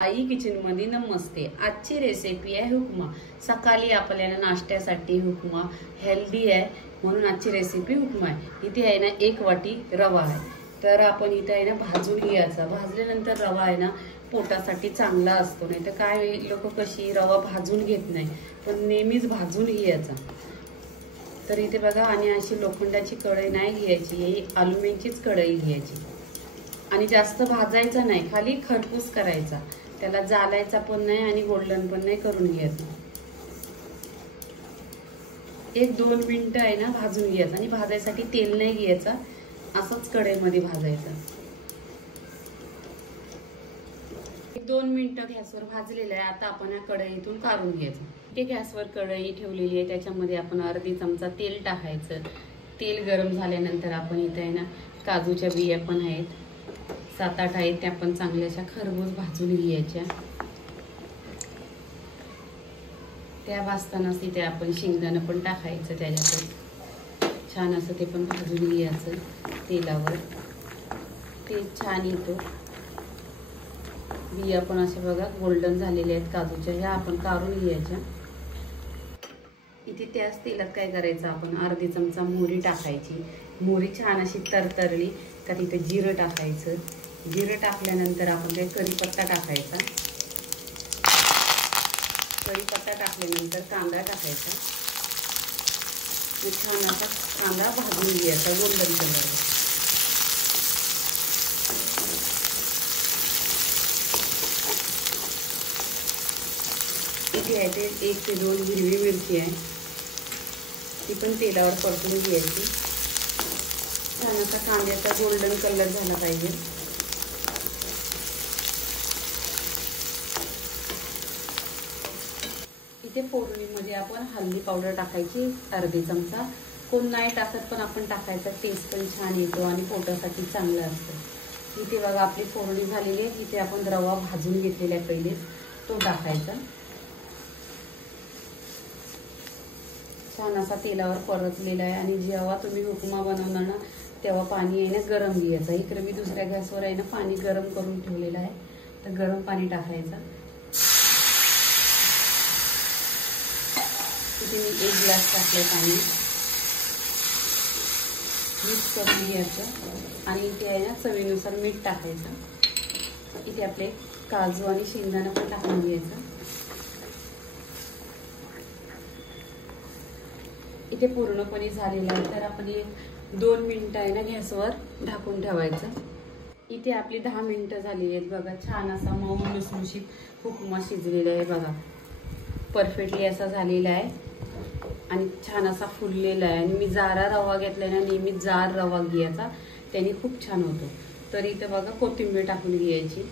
आई kitchen मध्ये नमस्ते। आजची recipe आहे उपमा। सकाळी आपल्याला नाश्त्यासाठी उपमा हेल्दी आहे म्हणून आजची रेसिपी उपमा आहे। इथे आहे ना 1 वाटी रवा आहे, तर आपण इथे आहे ना भाजून घ्यायचा। भाजल्यानंतर रवा आहे ना पोटासाठी चांगला असतो, नाही तर काय लोक कशी रवा भाजून घेत नाही, पण नेहमीच भाजून घ्यायचा। तर इथे बघा, आणि अशी लोखंडाची कढई नाही घ्यायची, ही ॲल्युमिनियमचीच कढई घ्यायची आणि जास्त भाजायचा नाही, खाली खरपूस करायचा, त्याला जालायचा पण नाही आणि गोल्डन पण नाही करून घ्यायचं। 1-2 मिनिटं आहे ना भाजून घ्यायचं आणि भाजायसाठी तेल नाही घ्यायचं, असंच कढईमध्ये भाजायचं। 1-2 मिनिटं गॅसवर भाजलेलं आहे। आता आपण या कढईतून काढून घ्यायचं। ते गॅसवर कढई ठेवलेली आहे, त्याच्यामध्ये आपण अर्धी चमचा तेल टाकायचं। तेल गरम झाल्यानंतर आपण इथे आहे ना काजूच्या बिया पण आहेत, 7-8 आहेत, त्या पण चांगल्याशा खरपूस भाजून घ्यायच्या। त्या भाजतानाच तिथे आपण शेंगदाणा पण टाकायचं, त्याच्यात छान असं ते पण भाजून घ्यायचं तेलावर। ते छान येतो। बिया पण असे बघा गोल्डन झालेले आहेत काजूच्या, ह्या आपण काढून घ्यायच्या। इथे त्याच तेलात काय करायचं, आपण अर्धी चमचा मोहरी टाकायची। मोहरी छान अशी तरतरली का तिथे जिरं टाकायचं। जिरं टाकल्यानंतर आपण ते कढीपत्ता टाकायचा। कढीपत्ता टाकल्यानंतर कांदा टाकायचा। छान असा कांदा भाजून घ्यायचा गोल्डन कलरवर। इथे आहे ते 1 ते 2 हिरवी मिरची आहे, ती पण तेलावर परतून घ्यायची। छान असा कांद्याचा गोल्डन कलर झाला पाहिजे। इथे फोडणीमध्ये आपण हळदी पावडर टाकायची अर्धी चमचा, कोण नाही टाकत पण आपण टाकायचा, टेस्ट पण छान येतो आणि पोटासाठी चांगलं असतं। इथे बघा आपली फोडणी झालेली आहे। इथे आपण रवा भाजून घेतलेला आहे पहिले, तो टाकायचा। छान असा तेलावर परतलेला आहे आणि जेव्हा तुम्ही उपमा बनवणार ना तेव्हा पाणी आहे ना गरम घ्यायचं। इकडे मी दुसऱ्या गॅसवर आहे ना पाणी गरम करून ठेवलेलं आहे, तर गरम पाणी टाकायचं। इथे मी 1 ग्लास टाकलं पाणी, मिक्स करून घ्यायचं आणि इथे आहे ना चवीनुसार मीठ टाकायचं। इथे आपले काजू आणि शेंगदाणा पण टाकून घ्यायचं। इथे पूर्णपणे झालेलं आहे, तर आपण 1-2 मिनिटं आहे ना गॅसवर ढाकून ठेवायचं। इथे आपली 10 मिनिटं झालेली आहेत बघा। छान असा मऊ लुसलुशीत उपमा शिजलेला आहे बघा, परफेक्टली असा झालेला आहे आणि छान असा फुललेला आहे। आणि मी जारा रवा घेतलाय ना, नेहमी जार रवा घ्यायचा, त्याने खूप छान होतो। तर इथे बघा कोथिंबीर टाकून घ्यायची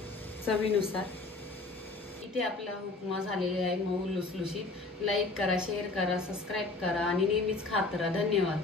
चवीनुसार। इथे आपला उपमा झालेला आहे मऊ लुसलुशीत। लाईक करा, शेअर करा, सबस्क्राईब करा आणि नेहमीच खात राहा। धन्यवाद।